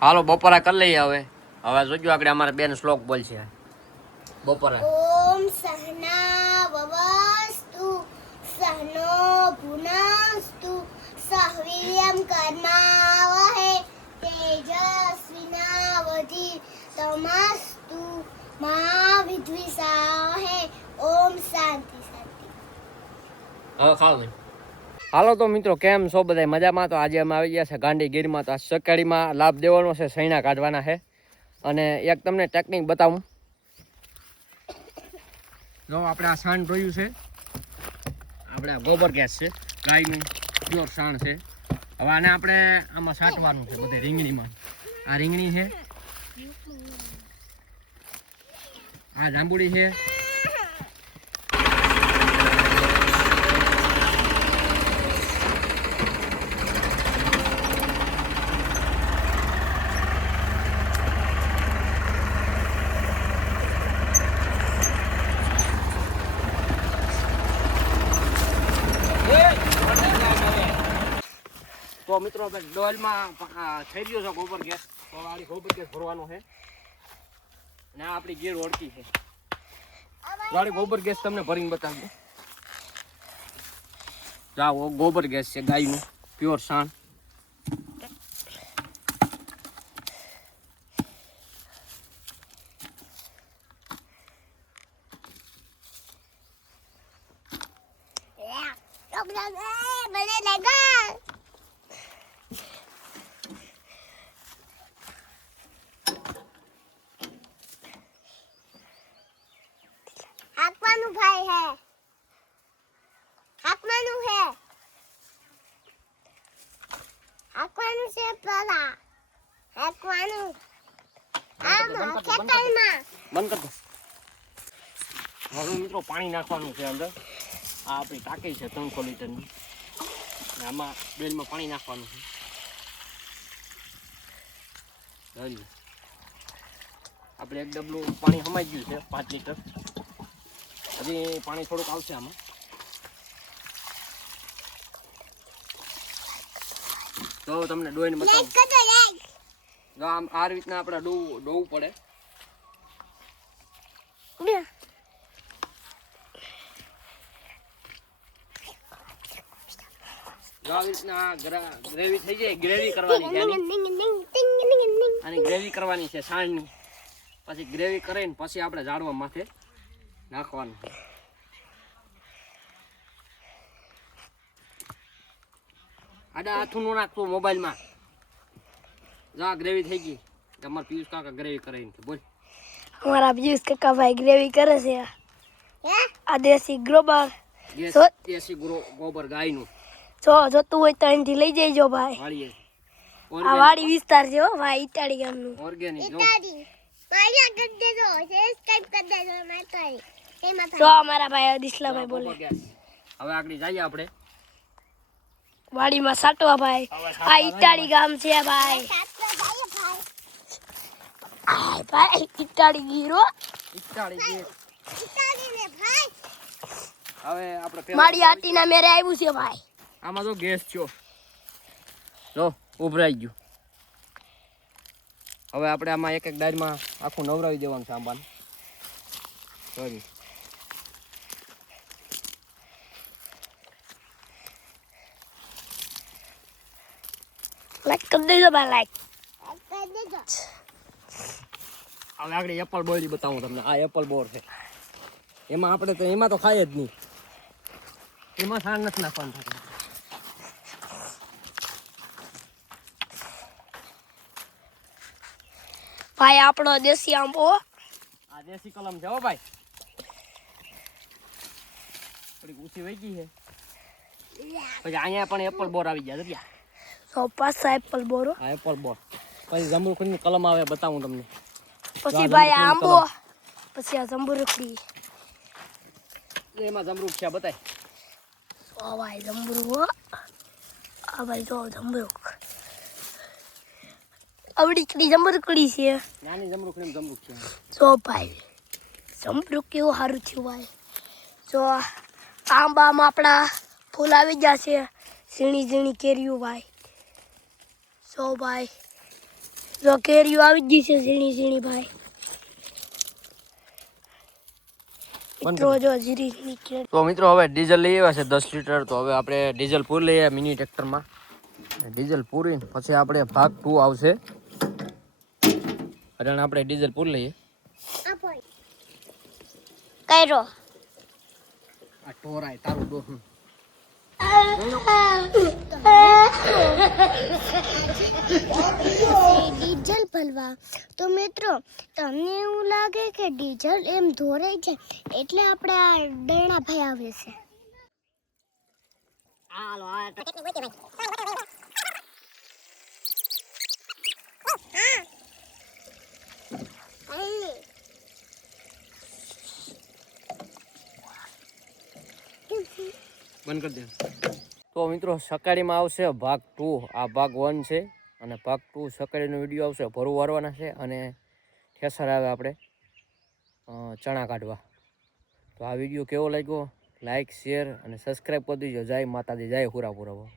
હાલો બપોરા કરી લઈએ હવે. હવે જોજો આગળ અમારે બેન શ્લોક બોલશે બપોરા. ઓમ સહના વવસ્તુ સહનો ભુનસ્તુ સહવીર્યમ કર્માવહે તેજસ્વિનાવધી તમસ્તુ મા વિદ્વિષાવહે. ઓમ શાંતિ શાંતિ. હવે ખાવ ભાઈ. હાલો તો મિત્રો કેમ છો બધા મજામાં? તો આજે અમે આવી ગયા છે ગાંધીગીરમાં. તો આ સકાળીમાં લાભ દેવાનો છે, સૈણા કાઢવાના છે. અને એક તમને ટેકનિક બતાવું. જો આપણે આ સાણ જોયું છે, આપણે આ ગોબર ગેસ છે, ગાયનું પ્યોર સાણ છે. હવે આને આપણે આમાં છાંટવાનું છે બધે રીંગણીમાં. આ રીંગણી છે, આ જાંબુડી છે, તો મિત્રો ડોલમાં થઈ ગયો છે ગોબર ગેસ. તો આ ગોબર ગેસ ભરવાનો છે અને આ આપણી ગેર ઓળખી છે. વાળી ગોબર ગેસ તમને ભરીને બતાવજો. જાઓ ગોબર ગેસ છે ગાયનું પ્યોર સાણ. હાકવાનું ભાઈ હે, હાકવાનું હે, હાકવાનું છે પેલા, હાકવાનું આમ ખેતરમાં બંધ કરતો. હવે મિત્રો પાણી નાખવાનું છે અંદર. આ આપણી ટાંકી છે 300 લીટરની. આમાં બેલમાં પાણી નાખવાનું છે. આપણે એક ડબલું પાણી સમાઈ ગયું છે 5 લીટર. હજી પાણી થોડુંક આવશે આમાં. તો તમને ડોઈને બતાવું. જો આમ આ રીતના આપણે ડોવું પડે. જો આવી રીતના ગ્રેવી થઈ જાય. ગ્રેવી કરવાની છે અને ગ્રેવી કરવાની છે સાણની. પછી ગ્રેવી કરીને પછી આપણે ઝાડવા માથે નાખવાનું. આડા હાથું નું નાખતું મોબાઈલમાં. જા ગ્રેવી થઈ ગઈ. તમારા પિયુષ કાકા ગ્રેવી કરીને બોલ. हमारा પિયુષ કાકા ભાઈ ગ્રેવી કરે છે. આ દેશી ગોબર, દેશી ગોબર ગાયનું. જો જોતું હોય તો અહીંથી લઈ જઈજો ભાઈ. વાળીએ આ વાડી વિસ્તાર છે હો ભાઈ, ઇટાડી ગામનું. ઓર્ગેનિક જો. મારિયા કરી દેજો, સબસ્ક્રાઇબ કરી દેજો માતાજી. જો અમારા ભાઈ દિશલાભાઈ બોલે. હવે આગળ જઈએ આપણે વાડીમાં સાટવા ભાઈ. આ ઇટાડી ગામ છે ભાઈ. આ ભાઈ ઇટાડી ગીરો. ઇટાડી ગીર. ઇટાડીને ભાઈ હવે આપણે મારી આટીના મેરે આવ્યું છે ભાઈ. આમાં તો ગેસ છો. જો ઉભરાઈ ગયું. હવે આપણે આમાં એક ડાયરમાં આખું નવરાવી દેવાનું છે આંબાને. સોરી. લાઈક કરી દેજો ભાઈ, લાઈક. કરી દેજો. હવે આગળ એપલ બોયલી બતાવું તમને. આ એપલ બોર છે. એમાં આપણે તો એમાં તો ખાય જ નહીં. એમાં સાણ નથી નાખવાનું થતું. ભાઈ આપણો દેશી આંબો. આ દેશી કલમ છે હો ભાઈ. થોડીક ઊંચી વહી ગઈ છે. પછી અહીંયા પણ એપલ બોર આવી ગયા છે. તો પાછા એપલ બોરો. આ એપલ બોર. પછી જમરૂખની કલમ આવે બતાવું તમને. પછી ભાઈ આ આંબો, પછી આ જંબુરખડી. એમાં જમરૂખ છે બતાય. ઓ ભાઈ જંબુરુ. આ ભાઈ જો જંબુરુખ. આવડી કડી જંબુરખડી છે. નાની જમરૂખની જમરૂખ છે. જો ભાઈ જંબુરુખ કેવું સારું થયું ભાઈ. જો આંબામાં આપણા ફૂલ આવી ગયા છે. ઝીણી ઝીણી કેરીઓ ભાઈ. જો ભાઈ જો કેરીઓ આવી જ ગઈ છે ઝીણી ઝીણી ભાઈ. મિત્રો જો ઝીણી ઝીણી કેરી. તો મિત્રો હવે ડીઝલ લઈ આવ્યા છે 10 લીટર. તો હવે આપણે ડીઝલ પૂરી લઈએ મિની ટ્રેક્ટરમાં. ડીઝલ પૂરીને પછી આપણે ભાગ 2 આવશે. એટલે આપણે ડીઝલ પૂરી લઈએ. કર્યો આ ટોરાય તારું ડોહું. ડીઝલ ભરવા. તો મિત્રો તમને એવું લાગે કે ડીઝલ એમ ધોરાય છે એટલે આપણે આ ડરણા ભાઈ આવે છે. બંધ કરી દે. તો મિત્રો સકાળીમાં આવશે ભાગ 2. આ ભાગ 1 છે અને ભાગ 2 સકાળીનો વિડીયો આવશે. ભરવું વારવાના છે અને ઠેસર આવે આપણે ચણા કાઢવા. તો આ વિડીયો કેવો લાગ્યો લાઈક શેર અને સબસ્ક્રાઈબ કરી દેજો. જય માતાજી, જય હુરાપુરા.